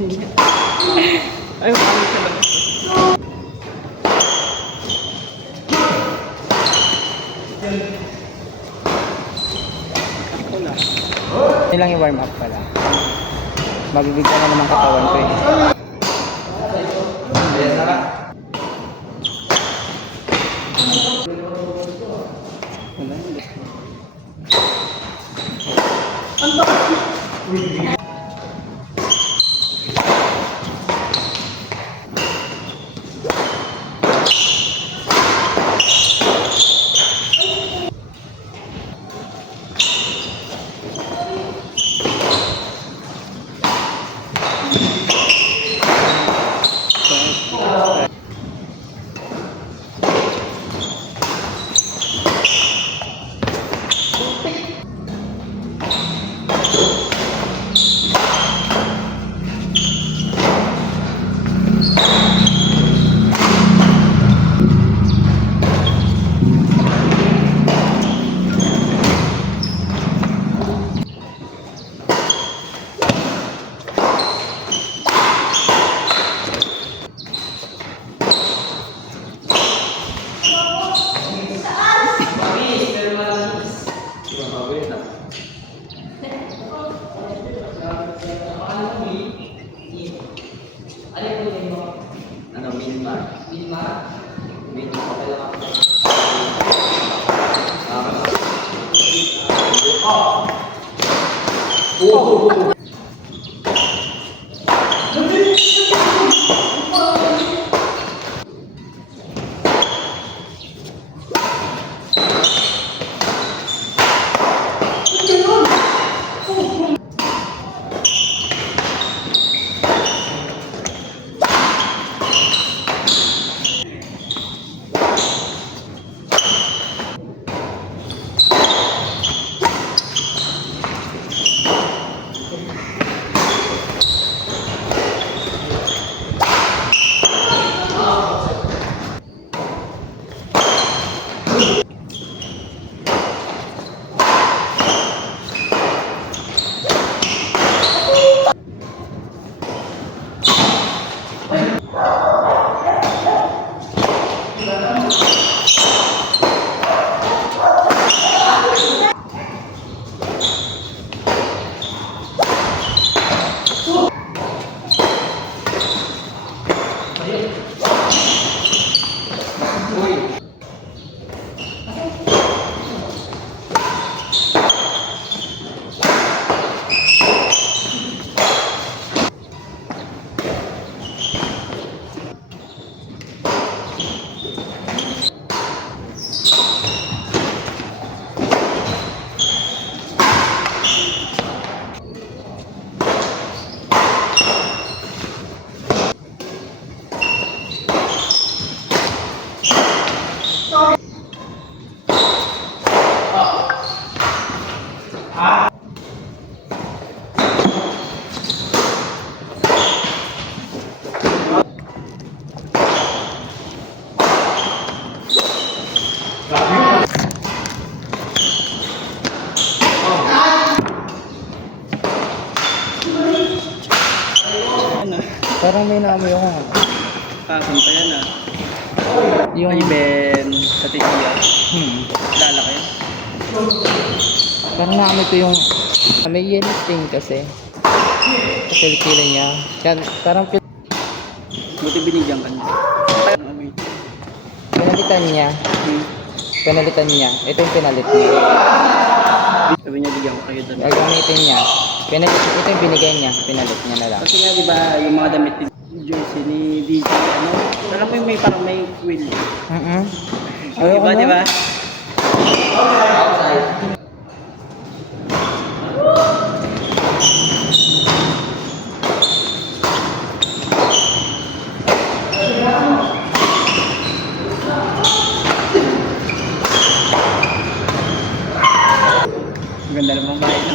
Ay, paano sa labas? Hindi lang i-warm up pala. Magbibigyan na naman katawan ko eh. Parang may naamoy ako nga. Saan pa yan ah? Yung... Ay, Ben, sa Tikiya. Lala kayo? Parang naamoy ko yung... May yellow stain kasi. Sa kilikili niya. Yan, parang Buti binigyan ka niya. pinalitan niya. Pinalitan niya. Ito yung pinalit niya. Sabi niya, bigyan ko kayo doon. Gagamitin niya. Ito yung binigay niya. Pinalit niya na lang. Kasi nga, di ba, yung mga damit ni jersey ni DJ, ano? Alam mo yung may parang may quill. Diba, di ba? Ganda ng mga bahay, no?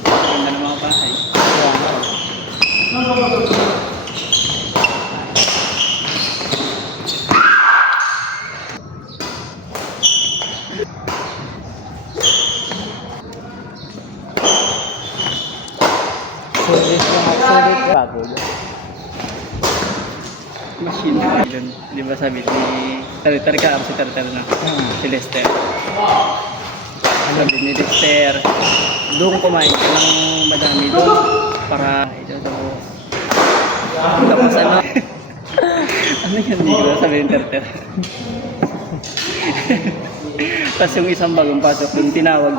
Ganda ng mga bahay. Sulit lang. Sulit. Pagod. Machine. Yun, di ba sabi ni Tar-Tar ka, si Tar-Tar na. Si Lester. Sabi ni Lester, doon kumain ka ng madami doon para ito tapos ano ano yun, hindi ko sabi ni Tar-Tar. Tapos yung isang bagong pasok, yung tinawag